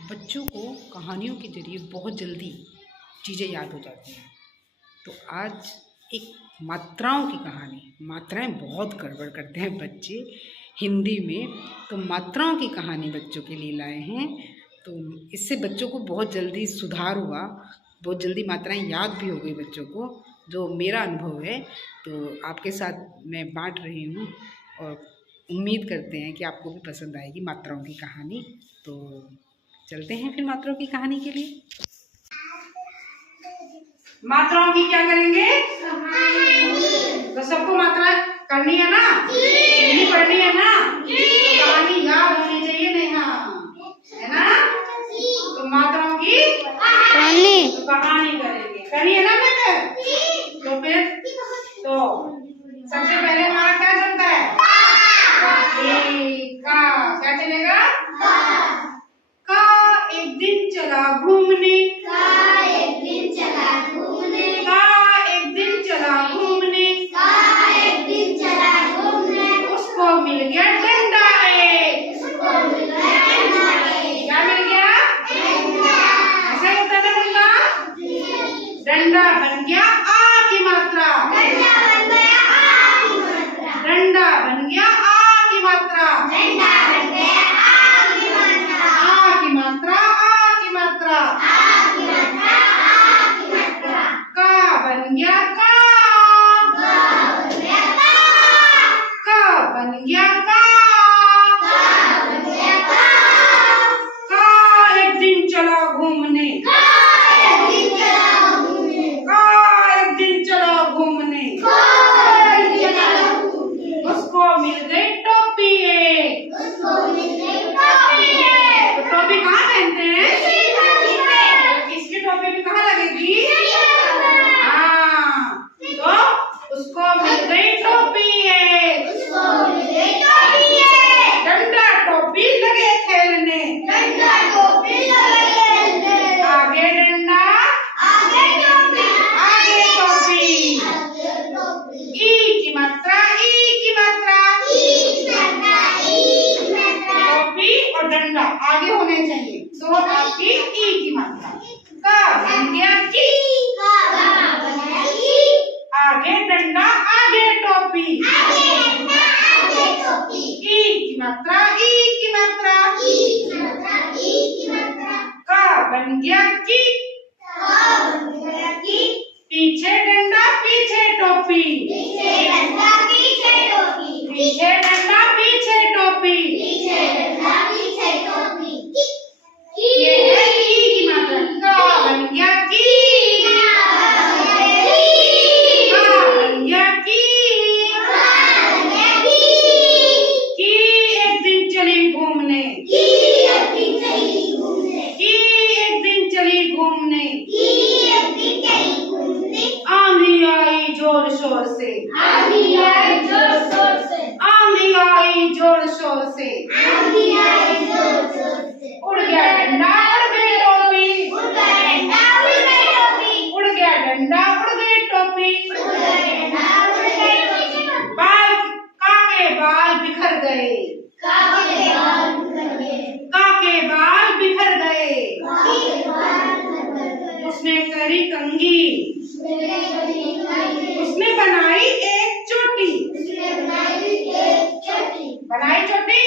बच्चों को कहानियों के जरिए बहुत जल्दी चीज़ें याद हो जाती हैं। तो आज एक मात्राओं की कहानी, मात्राएं बहुत गड़बड़ करते हैं बच्चे हिंदी में, तो मात्राओं की कहानी बच्चों के लिए लाए हैं। तो इससे बच्चों को बहुत जल्दी सुधार हुआ, बहुत जल्दी मात्राएं याद भी हो गई बच्चों को, जो मेरा अनुभव है। तो आपके साथ मैं बांट रही हूँ और उम्मीद करते हैं कि आपको भी पसंद आएगी मात्राओं की कहानी। तो चलते हैं फिर मात्राओं की कहानी के लिए। मात्राओं की क्या करेंगे? तो सबको मात्रा करनी है ना, हिंदी पढ़नी है ना, तो कहानी याद होनी चाहिए नेहा, है ना। तो मात्राओं की कहानी करेंगे, करनी है ना बेटा। तो फिर तो सबसे पहले हमारा क्या चलता है? का क्या चलेगा? का एक दिन चला घूमने, का एक दिन चला घूमने, का एक दिन चला घूमने, का एक दिन चला घूमने, उसको मिल गया डंडा एक, उसको मिल गया डंडा एक। क्या मिल गया? डंडा। ऐसा होता है डंडा? डंडा बन गया आ की मात्रा, डंडा बन गया आ की मात्रा, डंडा बन गया आ की मात्रा, डंडा बन गया आ की मात्रा, आ की मात्रा, आ की मात्रा, आ की मात्रा, आ की मात्रा। का बन गया का, बन गया का बन गया का, बन गया का एक दिन चला घूमने, का एक दिन चला घूमने, का एक दिन चला घूमने, का एक दिन चला घूमने, उसको मिल गई टोपी एक, उसको मिल गई टोपी एक। तो टोपी कहाँ पहनते हैं? इसकी टोपी भी कहाँ लगेगी? हाँ, तो उसको मिल गई टोपी एक, उसको मिल गई टोपी एक। डंडा टोपी लगे खेलने, डंडा टोपी लगे खेलने, आगे डंडा आगे टोपी, आगे टोपी, आगे टोपी। ई की मात्रा, ई की मात्रा, ई की मात्रा, ई की मात्रा। टोपी और डंडा आगे होने चाहिए, तो आपकी ई की मात्रा। का बन गया की, का बन गया की, आगे डंडा आगे टोपी, आगे डंडा आगे टोपी। ई की मात्रा, ई की मात्रा, ई की मात्रा, ई की मात्रा। का बन गया की, का बन गया की, पीछे डंडा पीछे टोपी, पीछे डंडा पीछे टोपी, पीछे डंडा पीछे टोपी, पीछे डंडा पीछे टोपी। ये है ई की मात्रा। का बन गया की, का बन गया की, की एक दिन चली घूमने, की एक दिन चली घूमने, की एक दिन चली घूमने, की एक दिन चली घूमने। आंधी आई जोर शोर से, आंधी आई जोर शोर से, आंधी आई जोर शोर से, आंधी आई जोर शोर से। उड़ गया डंडा उड़ गई टोपी, उड़ गया डंडा उड़ गई टोपी, उड़ गया डंडा उड़ गई टोपी, उड़ गया डंडा उड़ गई टोपी। बाल काके बाल बिखर गए, काके बाल बिखर गए, काके बाल बिखर गए, काके बाल बिखर गए। उसने करी कंघी, उसने बनाई एक चोटी, उसने बनाई एक चोटी, बनाई चोटी।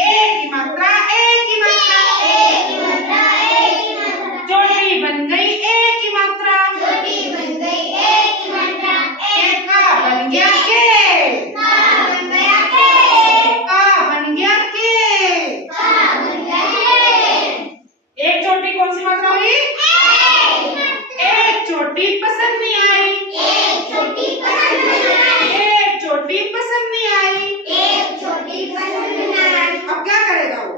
एक की मात्रा, एक की मात्रा, एक की मात्रा, एक की मात्रा। चोटी बन गई एक की मात्रा, चोटी बन गई एक की मात्रा। एक का बन गया के, का बन गया के, का बन गया के, का बन गया के। एक चोटी कौन सी मात्रा हुई? एक चोटी पसंद नहीं आई, एक चोटी पसंद नहीं आई, एक चोटी पसंद नहीं आई, एक चोटी पसंद नहीं आई। अब क्या करेगा वो?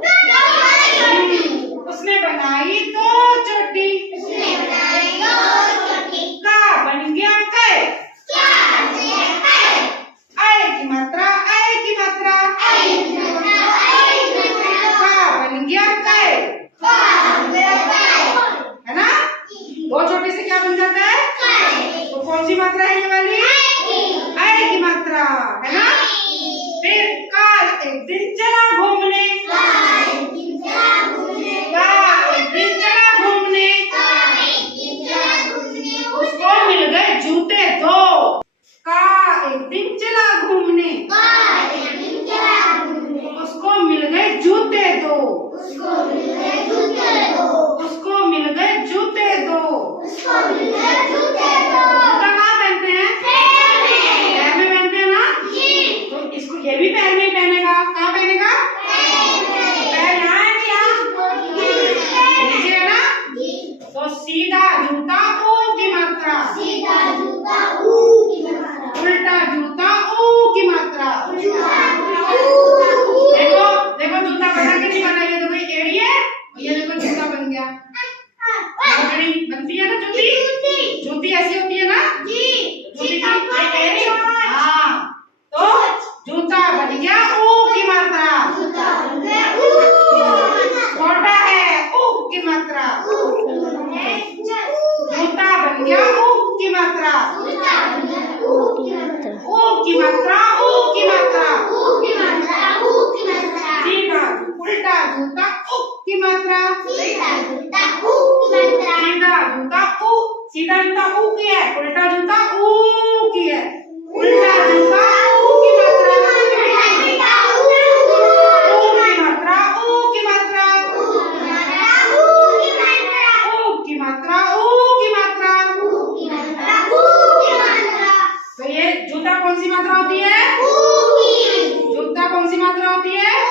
सीधा जूता ऊ की है, उल्टा जूता ऊ की है। उल्टा जूता ऊ की मात्रा, ऊ की मात्रा, ऊ की मात्रा, ऊ की मात्रा, ऊ की मात्रा। तो ये जूता कौन सी मात्रा होती है? जूता कौन सी मात्रा होती है?